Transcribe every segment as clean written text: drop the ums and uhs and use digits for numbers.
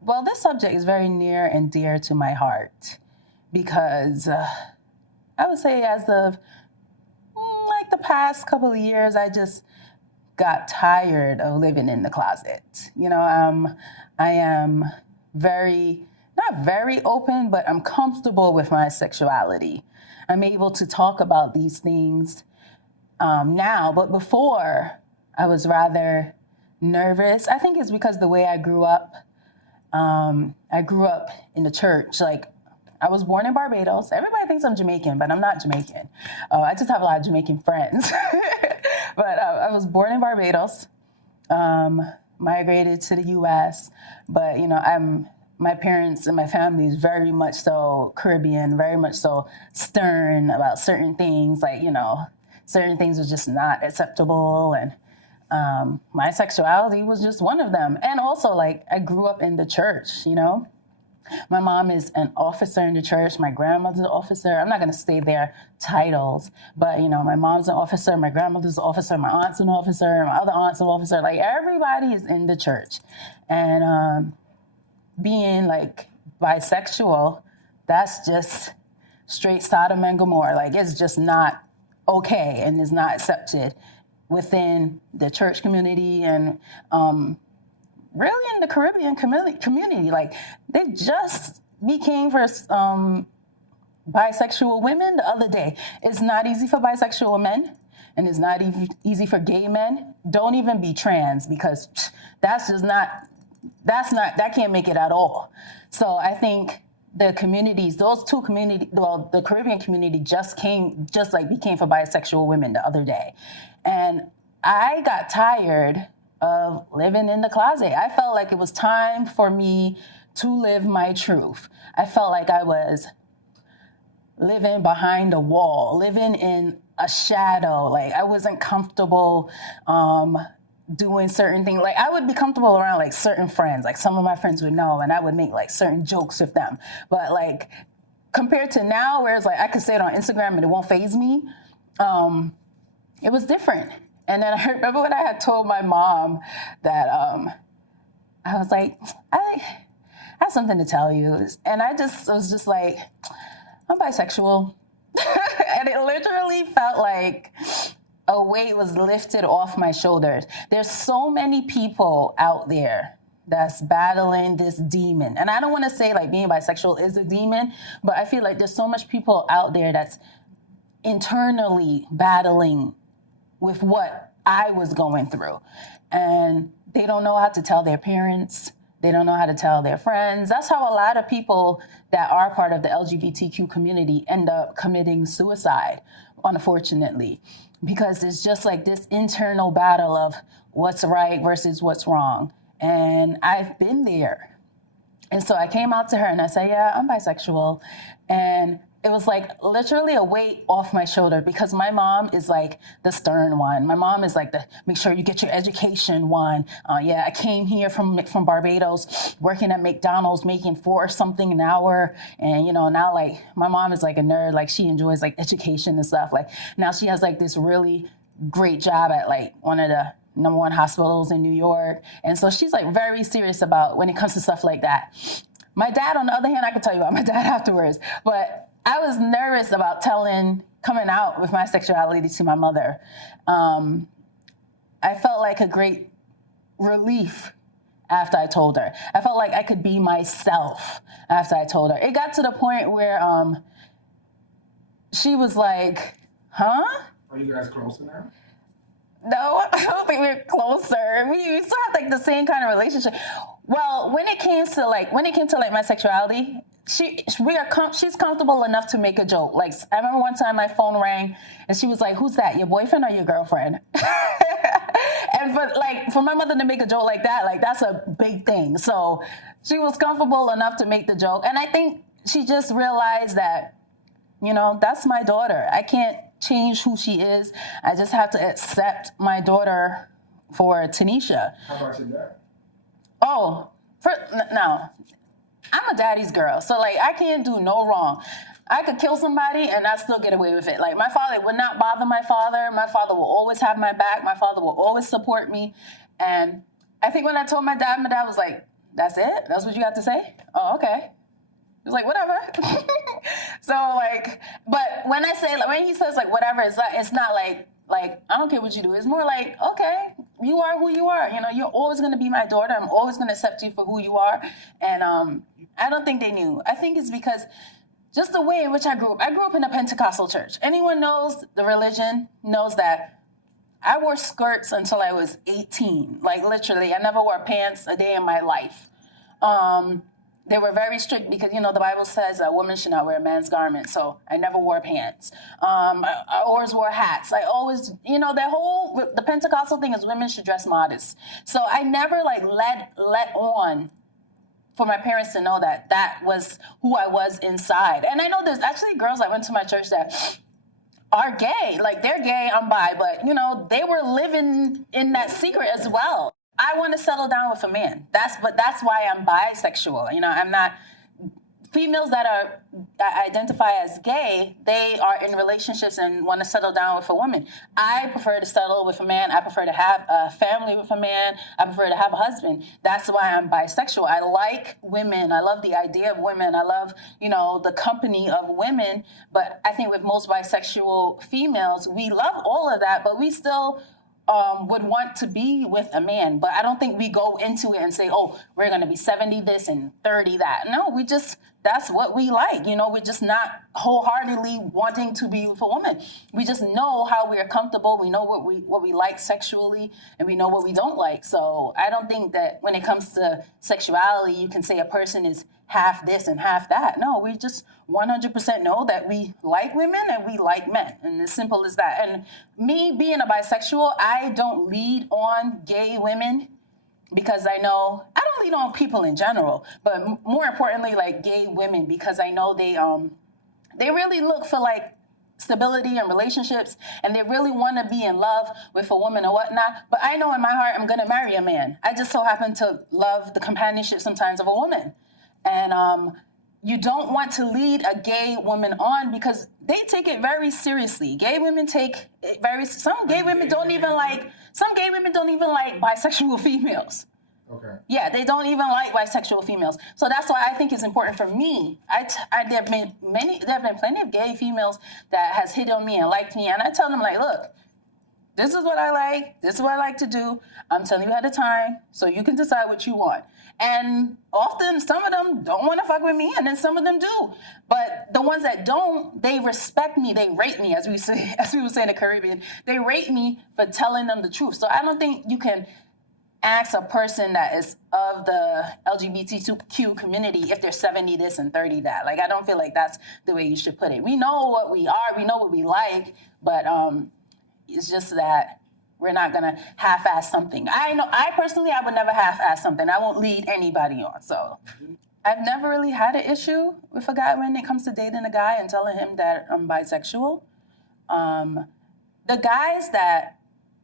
Well, this subject is very near and dear to my heart because I would say as of like the past couple of years, I just got tired of living in the closet. I am very, not very open, but I'm comfortable with my sexuality. I'm able to talk about these things now, but before I was rather nervous. I think it's because the way I grew up. I grew up in the church. Like, I was born in Barbados. Everybody thinks I'm Jamaican, but I'm not Jamaican. I just have a lot of Jamaican friends. But I was born in Barbados, migrated to the U.S. But my parents and my family is very much so Caribbean, very much so stern about certain things. Like, certain things were just not acceptable, and my sexuality was just one of them. And also, like, I grew up in the church. My mom is an officer in the church. My grandmother's an officer. I'm not going to say their titles, but, my mom's an officer. My grandmother's an officer. My aunt's an officer. My other aunt's an officer. Like, everybody is in the church. And being, like, bisexual, that's just straight Sodom and Gomorrah. Like, it's just not okay and is not accepted within the church community and really in the Caribbean community. Like, they just became for bisexual women the other day. It's not easy for bisexual men, and it's not easy for gay men. Don't even be trans, because that can't make it at all. So I think the communities, those two communities, well, the Caribbean community just became for bisexual women the other day. And I got tired of living in the closet. I felt like it was time for me to live my truth. I felt like I was living behind a wall, living in a shadow. Like, I wasn't comfortable doing certain things. Like, I would be comfortable around, like, certain friends. Like, some of my friends would know, and I would make, like, certain jokes with them. But, like, compared to now, where it's like I could say it on Instagram and it won't faze me, it was different. And then I remember when I had told my mom that I was like, I have something to tell you. And I was just like, I'm bisexual. And it literally felt like a weight was lifted off my shoulders. There's so many people out there that's battling this demon. And I don't want to say, like, being bisexual is a demon, but I feel like there's so much people out there that's internally battling with what I was going through. And they don't know how to tell their parents. They don't know how to tell their friends. That's how a lot of people that are part of the LGBTQ community end up committing suicide, unfortunately, because it's just like this internal battle of what's right versus what's wrong. And I've been there. And so I came out to her and I said, yeah, I'm bisexual. And it was like literally a weight off my shoulder, because my mom is like the stern one. My mom is like the make sure you get your education one. Yeah, I came here from Barbados, working at McDonald's, making $4 something an hour. And, now, like, my mom is like a nerd. Like, she enjoys, like, education and stuff. Like, now she has, like, this really great job at, like, one of the #1 hospitals in New York. And so she's, like, very serious about when it comes to stuff like that. My dad, on the other hand, I could tell you about my dad afterwards, but I was nervous about coming out with my sexuality to my mother. I felt like a great relief after I told her. I felt like I could be myself after I told her. It got to the point where she was like, huh? Are you guys closer now? No, I don't think we're closer. We still have, like, the same kind of relationship. Well, when it came to my sexuality, she's comfortable enough to make a joke. Like, I remember one time my phone rang and she was like, "Who's that? Your boyfriend or your girlfriend?" And for my mother to make a joke like that, like, that's a big thing. So she was comfortable enough to make the joke. And I think she just realized that, that's my daughter. I can't change who she is. I just have to accept my daughter for Tanisha. How about your dad? Oh, now, I'm a daddy's girl. So, like, I can't do no wrong. I could kill somebody and I still get away with it. Like, my father would not bother my father. My father will always have my back. My father will always support me. And I think when I told my dad was like, "That's it? That's what you got to say?" Oh, okay. He was like, "Whatever." So like, but when I say, like, when he says like whatever, it's not like I don't care what you do. It's more like, okay, you are who you are. You know, you're always gonna be my daughter. I'm always gonna accept you for who you are. And I don't think they knew. I think it's because just the way in which I grew up. I grew up in a Pentecostal church. Anyone knows the religion knows that I wore skirts until I was 18. Like literally, I never wore pants a day in my life. They were very strict because, you know, the Bible says a woman should not wear a man's garment. So I never wore pants. I always wore hats. I always, you know, the Pentecostal thing is women should dress modest. So I never like let on for my parents to know that was who I was inside. And I know there's actually girls that went to my church that are gay. Like they're gay, I'm bi, but you know, they were living in that secret as well. I want to settle down with a man. That's why I'm bisexual. You know, I'm not females that identify as gay, they are in relationships and want to settle down with a woman. I prefer to settle with a man. I prefer to have a family with a man. I prefer to have a husband. That's why I'm bisexual. I like women. I love the idea of women. I love, you know, the company of women. But I think with most bisexual females, we love all of that, but we still would want to be with a man. But I don't think we go into it and say, oh, we're going to be 70 this and 30 that. No, that's what we like. You know, we're just not wholeheartedly wanting to be with a woman. We just know how we are comfortable. We know what we like sexually, and we know what we don't like. So I don't think that when it comes to sexuality, you can say a person is half this and half that. No, we just 100% know that we like women and we like men. And as simple as that. And me being a bisexual, I don't lead on gay women because I know, I don't lead on people in general, but more importantly, like gay women, because I know they really look for like stability and relationships, and they really want to be in love with a woman or whatnot. But I know in my heart, I'm going to marry a man. I just so happen to love the companionship sometimes of a woman. And you don't want to lead a gay woman on because they take it very seriously. Gay women take it some gay women don't even like bisexual females. Okay. Yeah, they don't even like bisexual females. So that's why I think it's important for me. There have been plenty of gay females that has hit on me and liked me, and I tell them like, look, this is what I like. This is what I like to do. I'm telling you ahead of time so you can decide what you want. And often some of them don't want to fuck with me, and then some of them do. But the ones that don't, they respect me. They rate me, as we would say in the Caribbean. They rate me for telling them the truth. So I don't think you can ask a person that is of the LGBTQ community if they're 70 this and 30 that. Like, I don't feel like that's the way you should put it. We know what we are. We know what we like. But it's just that we're not going to half-ass something. I personally would never half-ass something. I won't lead anybody on. So I've never really had an issue with a guy when it comes to dating a guy and telling him that I'm bisexual. The guys that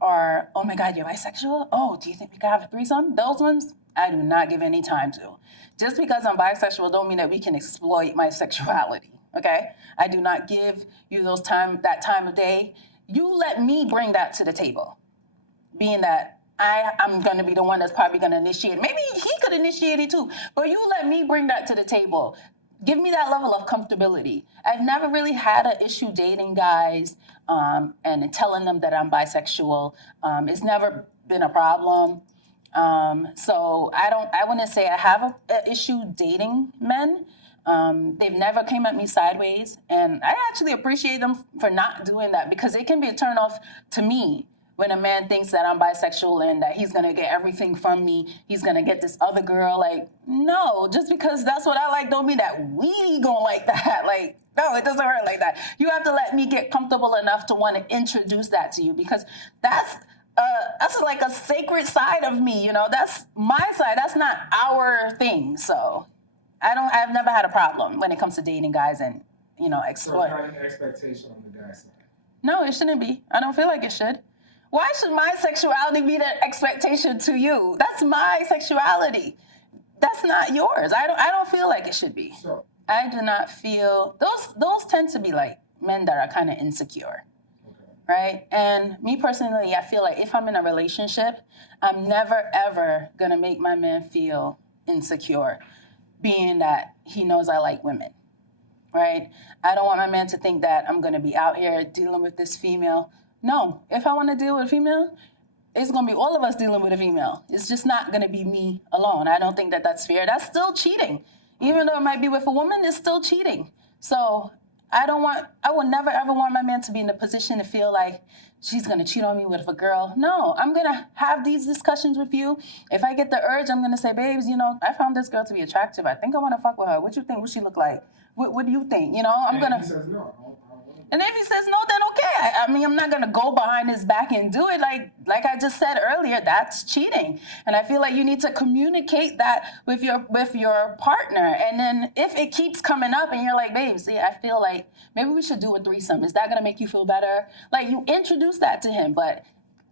are, oh my God, you're bisexual? Oh, do you think we could have a threesome? Those ones, I do not give any time to. Just because I'm bisexual don't mean that we can exploit my sexuality, okay? I do not give you that time of day. You let me bring that to the table, being that I'm going to be the one that's probably going to initiate. Maybe he could initiate it too, but you let me bring that to the table. Give me that level of comfortability. I've never really had an issue dating guys and telling them that I'm bisexual. It's never been a problem. So I wouldn't say I have an issue dating men. They've never came at me sideways, and I actually appreciate them for not doing that because it can be a turnoff to me when a man thinks that I'm bisexual and that he's gonna get everything from me. He's gonna get this other girl. Like, no, just because that's what I like don't mean that we gonna like that. Like, no, it doesn't work like that. You have to let me get comfortable enough to want to introduce that to you because that's like a sacred side of me. You know, that's my side. That's not our thing. So I've never had a problem when it comes to dating guys and, you know, explore. So it's not an expectation on the guy's side? No, it shouldn't be. I don't feel like it should. Why should my sexuality be the expectation to you? That's my sexuality. That's not yours. I don't feel like it should be. So, I do not feel those tend to be like men that are kind of insecure. okay. right? And me personally, I feel like if I'm in a relationship, I'm never ever gonna make my man feel insecure, being that he knows I like women, right? I don't want my man to think that I'm gonna be out here dealing with this female. No, if I wanna deal with a female, it's going to be all of us dealing with a female. It's just not going to be me alone. I don't think that that's fair. That's still cheating. Even though it might be with a woman, it's still cheating. So I will never ever want my man to be in a position to feel like she's going to cheat on me with a girl. No, I'm going to have these discussions with you. If I get the urge, I'm going to say, babes, I found this girl to be attractive. I think I want to fuck with her. What you think? What she look like? What do you think? I'm going to... He says no. And if he says no, then okay. I mean, I'm not gonna go behind his back and do it. Like I just said earlier, that's cheating. And I feel like you need to communicate that with your partner. And then if it keeps coming up and you're like, babe, see, I feel like maybe we should do a threesome. Is that gonna make you feel better? Like, you introduce that to him, but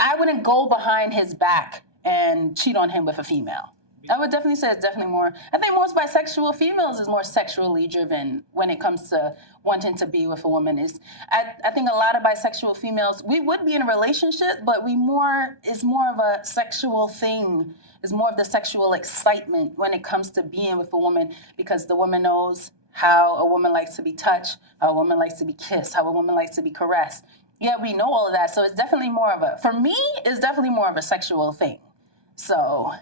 I wouldn't go behind his back and cheat on him with a female. I would definitely say it's definitely more. I think most bisexual females is more sexually driven when it comes to wanting to be with a woman. I think a lot of bisexual females, we would be in a relationship, but it's more of a sexual thing. It's more of the sexual excitement when it comes to being with a woman, because the woman knows how a woman likes to be touched, how a woman likes to be kissed, how a woman likes to be caressed. Yeah, we know all of that. So it's definitely for me, it's definitely more of a sexual thing. So...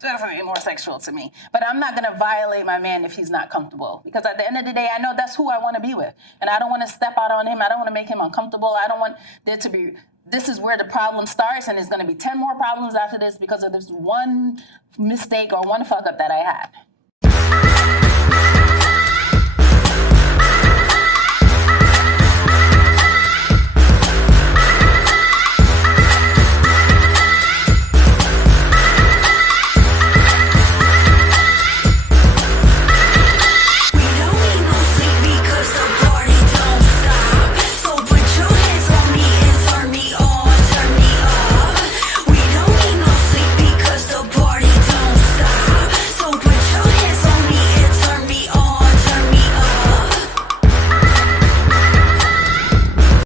definitely more sexual to me. But I'm not going to violate my man if he's not comfortable. Because at the end of the day, I know that's who I want to be with. And I don't want to step out on him. I don't want to make him uncomfortable. I don't want there to be, this is where the problem starts, and there's going to be 10 more problems after this because of this one mistake or one fuck up that I had.